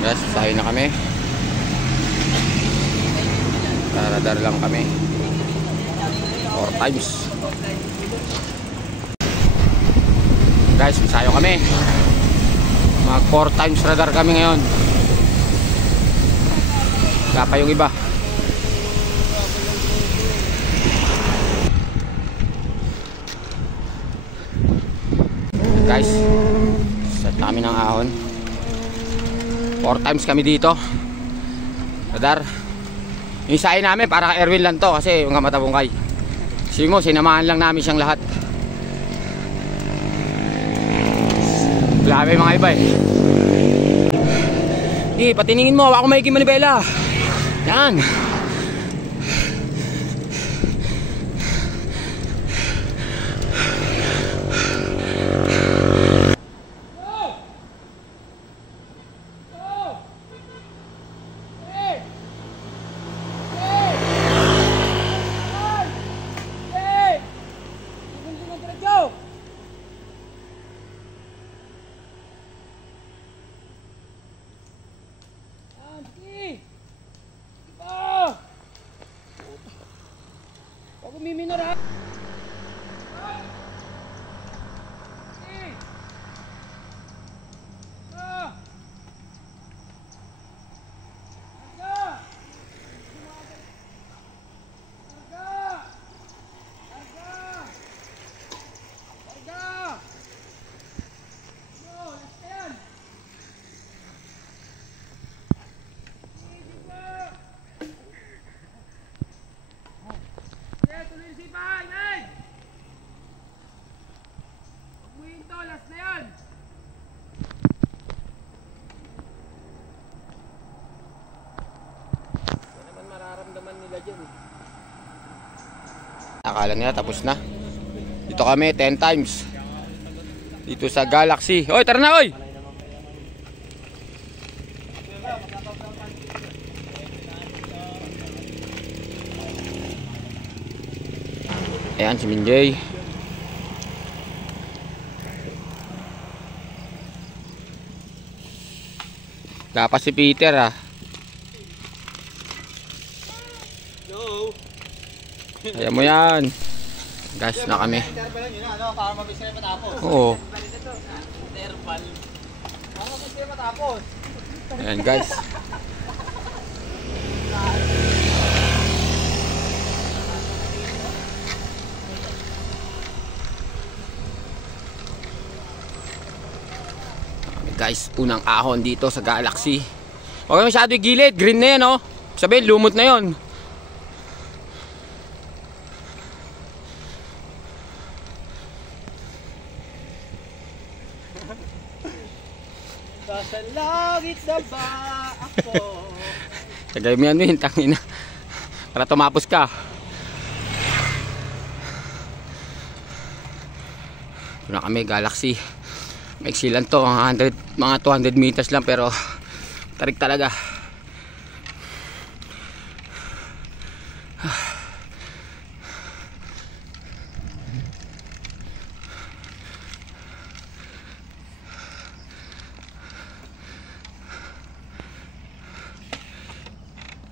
Guys, sasahin na kami. Radar lang kami 4 times. Guys, sasayo kami. Mag 4 times radar kami ngayon. Wala pa yung iba. Guys, set namin ng ahon. 4 times kami dito radar. Yung isahin namin para ka Erwin lang to kasi yung kamatabungkay. Kasi mo, sinamahan lang namin siyang lahat. Grabe mga iba eh. Di, patiningin mo, ako may manibela. Yan. Akala nila tapos na. Dito kami 10 times. Dito sa Galaxy. Oy, tara na oy. Ayan si Minjay. Dapat si Peter ah. Ayan mo yan. Guys, na kami. Oo. Ayan guys. Guys, unang ahon dito sa Galaxy. Huwag masyado yung gilid. Green na yan oh. Sabihin, lumot na yon. Sa langit na ba ako? Tagay mo yan, tangina. Para tumapos ka. Ito na kami, Galaxy. Maiksi lang to, mga 200 meters lang pero tarik talaga.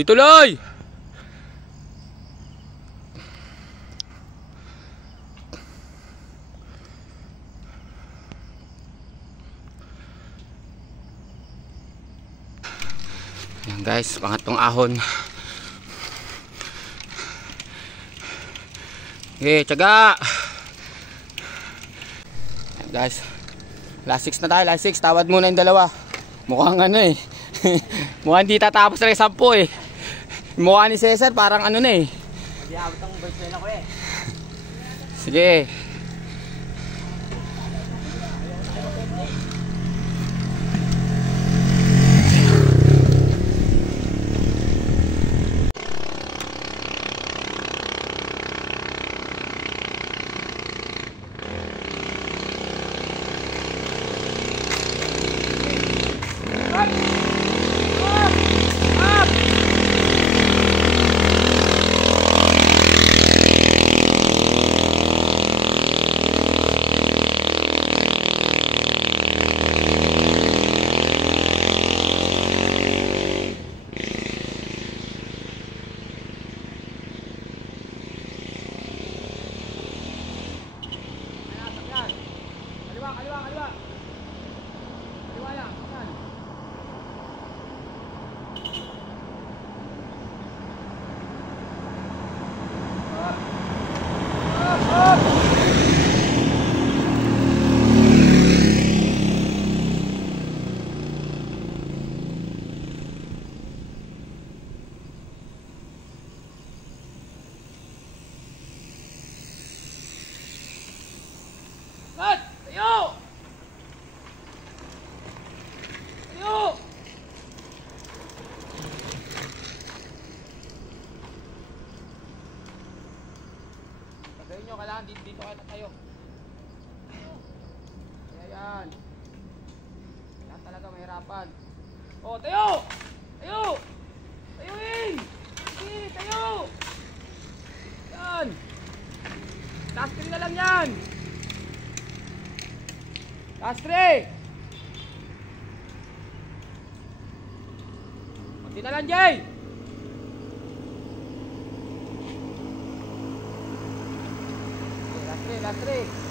Tuloy! Yan guys, pangatlong ahon. Okay, tiyaga. Yan guys. Last 6 na tayo, last 6. Tawad muna yung dalawa. Mukhang ano eh. Mukhang di tatapos na yung 10 eh. Mukha ni Cesar parang ano na eh. Hindi abot ang birthday na ko eh. Sige. Yan, dito kayo tayo. Ayan. Yan talaga mahirapan. Oh, tayo! Tayo! Tayuin! Sige, tayo! Yan! Last 3 na lang yan! Last 3! Kunti na lang, Jay! Okay, last 3, last 3.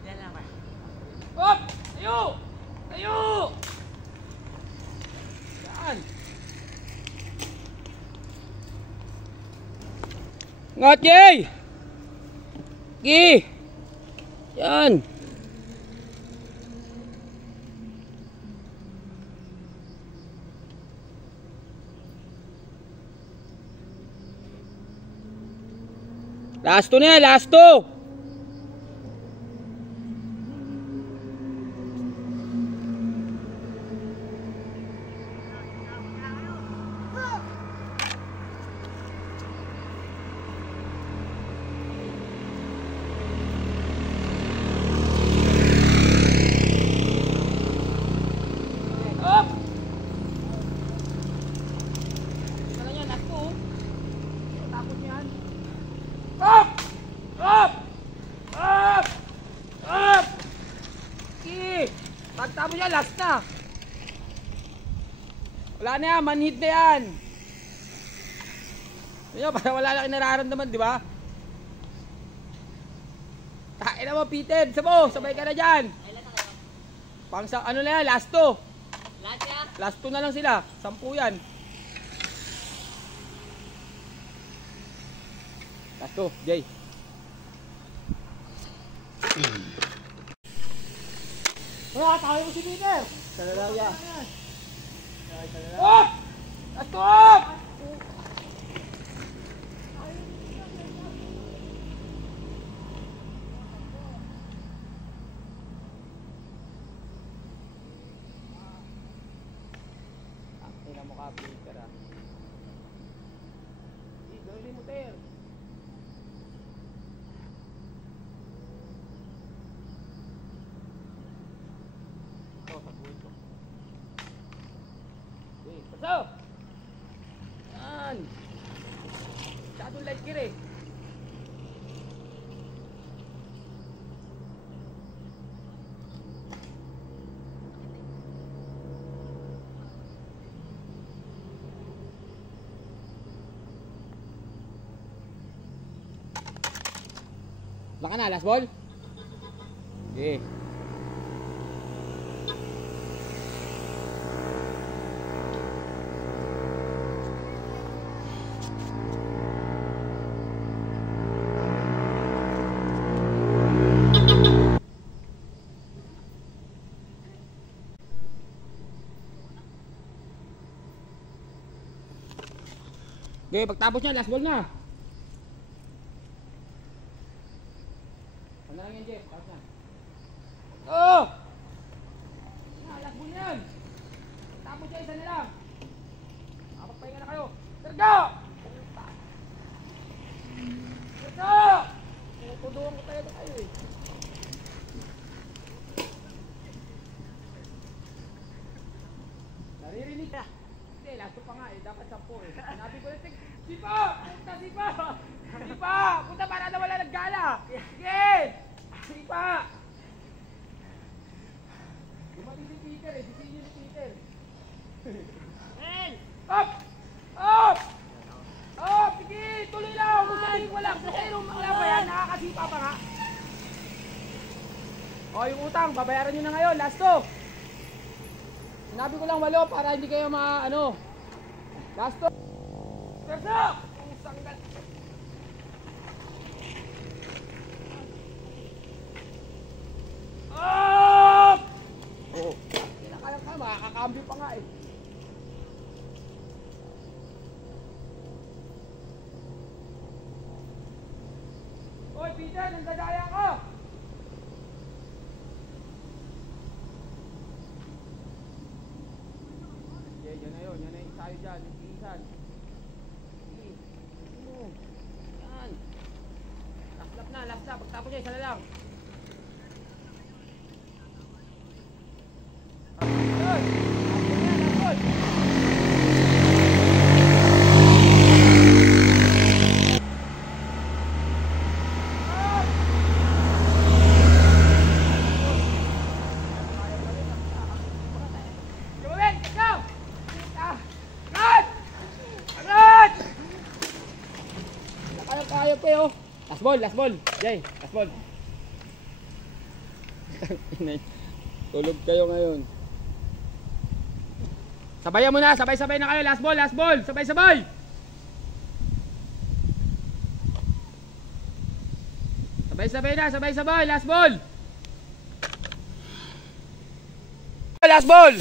Yan lang ba? Hop! Tayo! Tayo! Yan! Ngat, Jay! Gi! Yan! Last 2 na yan, last 2! Up! Ito lang yan, last 2. Takot yan. Up! Up! Up! Up! Okay. Pagtapos yan, last na. Wala na yan, manhid na yan. Yan, parang wala na kinararamdaman, di ba? Tain na mo, Peter. Sabay ka na dyan. Pang sa, ano na yan, last 2. Lahat ya? Last 2 na lang sila. 10 yan. Last 2, Jay. Wala, tayo mo si Peter. Salalaw ya. Up! Last 2 up! Tingnan mo ka, Peter, ah. Gawin mo, Ter. Ito, sa buhay ko. Okay, pasok! Yan! Masyadong light gear eh. Baka na, last ball? Okay. Okay, pagtapos niya, last ball na. Ano lang yan, Jeff? Tapos na. Oh! Last ball na yan. Pagtapos niya, isa na lang. Makapagpahinga na kayo. Sergio! Sergio! Tutuduan ko tayo eh. Naririnig ka. Hindi, last pa nga eh. Dapat 10 eh. Sinabi ko na, Sipa! Punta, Sipa! Sipa! Punta para na wala naggala! Sige! Sipa! Dumating si Peter eh. Sisiyo ni Peter. Up! Up! Up! Sige! Tuloy lang! Musaling wala! Musaling wala pa yan! Nakakasipa pa nga! O, yung utang, babayaran nyo na ngayon. Last 2! Sinabi ko lang 8 para hindi kayo ano. Last 2! Tersa! Pusang gal... Nakakambyo pa nga eh. Hoy, Peter, nandadaya ka! Yeah, yan na yun. Yan na yung isayo dyan. Iisan. Yan. Last lap na, last lap. Pagtapos niya, isa na lang. Kaya pa yo. Last ball. Jay, last ball. Tulog kayo ngayon. Sabayan mo na, sabay-sabay na kayo. Last ball. Sabay-sabay. Sabay-sabay na, sabay-sabay. Last ball. Last ball.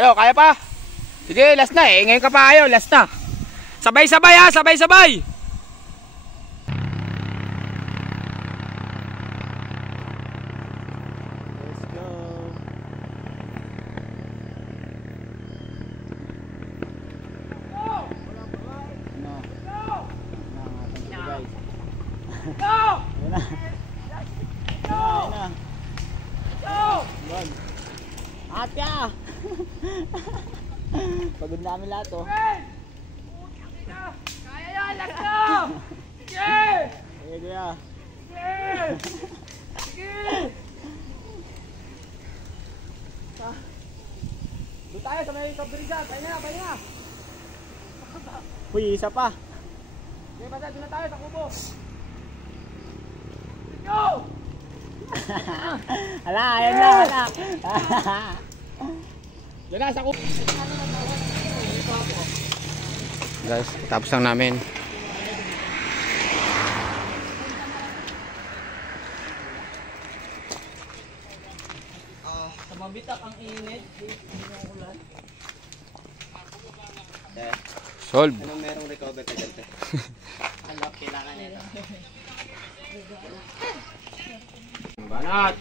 Ano, kaya pa? Sige, last na eh. Ngayon ka pa kayo, last na. Sabay-sabay ha, sabay-sabay. Let's go. Atya! Pagod namin lahat oh. Kaya yan, let's go! Sige! Sige kuya. Sige! Doon tayo sa may kabrisa. Pahin na. Uy, isa pa. Sige, basta doon na tayo sa kubo. Let's go! Ala, ayan na, ala. Yan na, sa kubo. Guys, tapos lang namin. Sa mabitak ang init. Solve. Anong merong recover ka dyan? Alam, kailangan nito. Banat!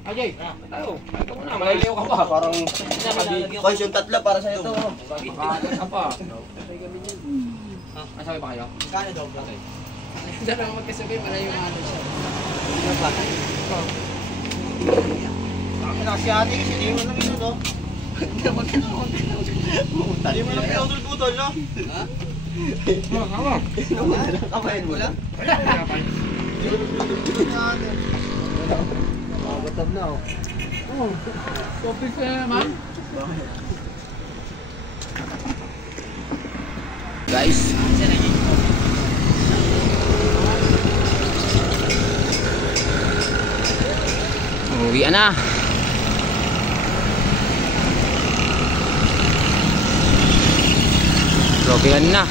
Ajay, tayo. Ito muna, malalayo ka pa. Parang Boys, yung tatlo para sa ito. makakalas ka pa. Masabi ba kayo? Kano daw vlog? Hindi lang magkasabay, malayo nga ano siya. Ano ba? Si ate kasi di mo lang ito, no? Hindi mo lang pinutol-putol, no? Ha? Kapain mo lang? Mabatab na, oh. Topic ko na naman. Guys. Uwian na. Tropihan na.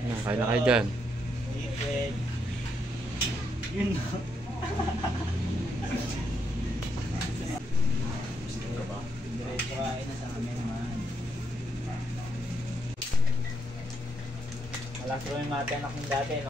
Yan, kain na kayo dyan. Chicken. Yun na. Diretso kain na sa amin naman. Malas ko yung mga anak ng dati, no?